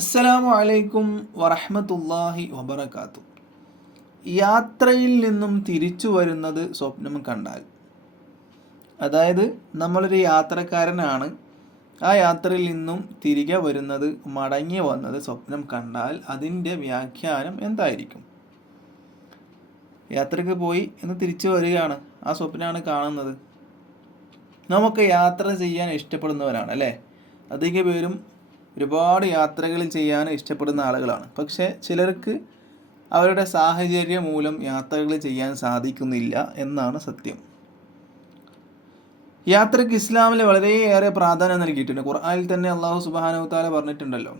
അസ്സലാമു അലൈക്കും വറഹ്മത്തുള്ളാഹി വബറകാതുഹു. യാത്രയിൽ നിന്നും തിരിച്ചു വരുന്നത് സ്വപ്നം കണ്ടാൽ, അതായത് നമ്മളൊരു യാത്രക്കാരനാണ്, ആ യാത്രയിൽ നിന്നും തിരികെ വരുന്നത്, മടങ്ങി വന്നത് സ്വപ്നം കണ്ടാൽ അതിൻ്റെ വ്യാഖ്യാനം എന്തായിരിക്കും? യാത്രയ്ക്ക് പോയി എന്ന് തിരിച്ചു വരികയാണ്, ആ സ്വപ്നമാണ് കാണുന്നത്. നമുക്ക് യാത്ര ചെയ്യാൻ ഇഷ്ടപ്പെടുന്നവരാണ് അല്ലേ? അധിക പേരും ഒരുപാട് യാത്രകൾ ചെയ്യാൻ ഇഷ്ടപ്പെടുന്ന ആളുകളാണ്. പക്ഷേ ചിലർക്ക് അവരുടെ സാഹചര്യം മൂലം യാത്രകൾ ചെയ്യാൻ സാധിക്കുന്നില്ല എന്നാണ് സത്യം. യാത്രയ്ക്ക് ഇസ്ലാമിൽ വളരെയേറെ പ്രാധാന്യം നൽകിയിട്ടുണ്ട്. ഖുർആനിൽ തന്നെ അള്ളാഹു സുബ്ഹാനഹു വ തആല പറഞ്ഞിട്ടുണ്ടല്ലോ,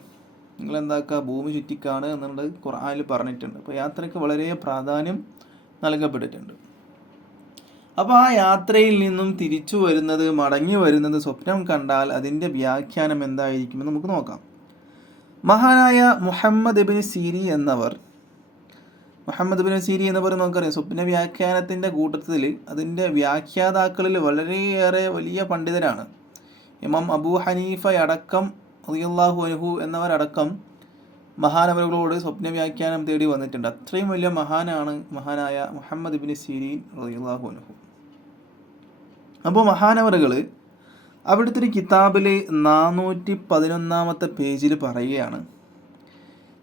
നിങ്ങൾ എന്താക്കുക, ഭൂമി ചുറ്റിക്കാണ് എന്നുള്ളത് ഖുർആനിൽ പറഞ്ഞിട്ടുണ്ട്. അപ്പോൾ യാത്രയ്ക്ക് വളരെ പ്രാധാന്യം നൽകപ്പെട്ടിട്ടുണ്ട്. അപ്പോൾ ആ യാത്രയിൽ നിന്നും തിരിച്ചു വരുന്നത്, മടങ്ങി വരുന്നത് സ്വപ്നം കണ്ടാൽ അതിൻ്റെ വ്യാഖ്യാനം എന്തായിരിക്കുമെന്ന് നമുക്ക് നോക്കാം. മഹാനായ മുഹമ്മദ് ഇബ്നു സീരീൻ എന്നവർ നമുക്കറിയാം, സ്വപ്ന വ്യാഖ്യാനത്തിൻ്റെ കൂട്ടത്തിൽ അതിൻ്റെ വ്യാഖ്യാതാക്കളിൽ വളരെയേറെ വലിയ പണ്ഡിതരാണ്. ഇമാം അബൂ ഹനീഫ അടക്കം റളിയല്ലാഹു അൻഹു എന്നവരടക്കം മഹാനവറുകളോട് സ്വപ്ന വ്യാഖ്യാനം തേടി വന്നിട്ടുണ്ട്. അത്രയും വലിയ മഹാനാണ് മഹാനായ മുഹമ്മദ് ഇബ്നു സീരീൻ റളിയല്ലാഹു അൻഹു. അപ്പോൾ മഹാനവറുകൾ അവിടുത്തെ ഒരു കിതാബിൽ 411 പേജിൽ പറയുകയാണ്,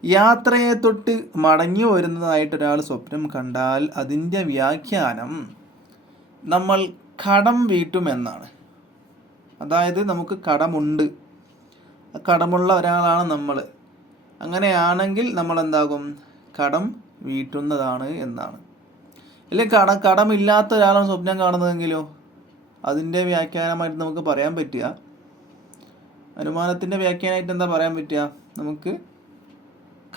യാത്രയെ തൊട്ട് മടങ്ങി വരുന്നതായിട്ട് ഒരാൾ സ്വപ്നം കണ്ടാൽ അതിൻ്റെ വ്യാഖ്യാനം നമ്മൾ കടം വീട്ടുമെന്നാണ്. അതായത് നമുക്ക് കടമുണ്ട്, കടമുള്ള ഒരാളാണ് നമ്മൾ, അങ്ങനെയാണെങ്കിൽ നമ്മൾ എന്താകും, കടം വീട്ടുന്നതാണ് എന്നാണ്. അല്ലെങ്കിൽ കടമില്ലാത്ത ഒരാളാണ് സ്വപ്നം കാണുന്നതെങ്കിലോ അതിൻ്റെ വ്യാഖ്യാനമായിട്ട് നമുക്ക് പറയാൻ പറ്റുക, അനുമാനത്തിൻ്റെ വ്യാഖ്യാനമായിട്ട് എന്താ പറയാൻ പറ്റുക, നമുക്ക്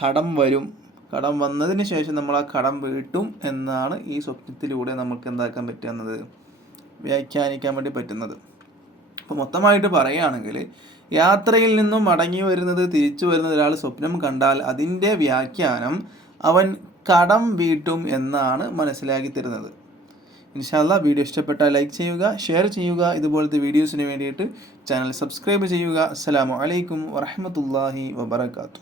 കടം വരും, കടം വന്നതിന് ശേഷം നമ്മൾ ആ കടം വീട്ടും എന്നാണ് ഈ സ്വപ്നത്തിലൂടെ നമുക്ക് എന്താക്കാൻ പറ്റുന്നത്, വ്യാഖ്യാനിക്കാൻ വേണ്ടി പറ്റുന്നത്. അപ്പോൾ മൊത്തമായിട്ട് പറയുകയാണെങ്കിൽ, യാത്രയിൽ നിന്നും മടങ്ങി വരുന്നത്, തിരിച്ചു വരുന്നത് ഒരാൾ സ്വപ്നം കണ്ടാൽ അതിൻ്റെ വ്യാഖ്യാനം അവൻ കടം വീട്ടും എന്നാണ് മനസ്സിലാക്കി തരുന്നത്. ഇൻഷാ അല്ലാഹ് വീഡിയോ ഇഷ്ടപ്പെട്ടാൽ ലൈക്ക് ചെയ്യുക, ഷെയർ ചെയ്യുക. ഇതുപോലത്തെ വീഡിയോസിന് വേണ്ടിയിട്ട് ചാനൽ സബ്സ്ക്രൈബ് ചെയ്യുക. അസ്സലാമു അലൈക്കും വറഹ്മത്തുള്ളാഹി വബറകാതുഹു.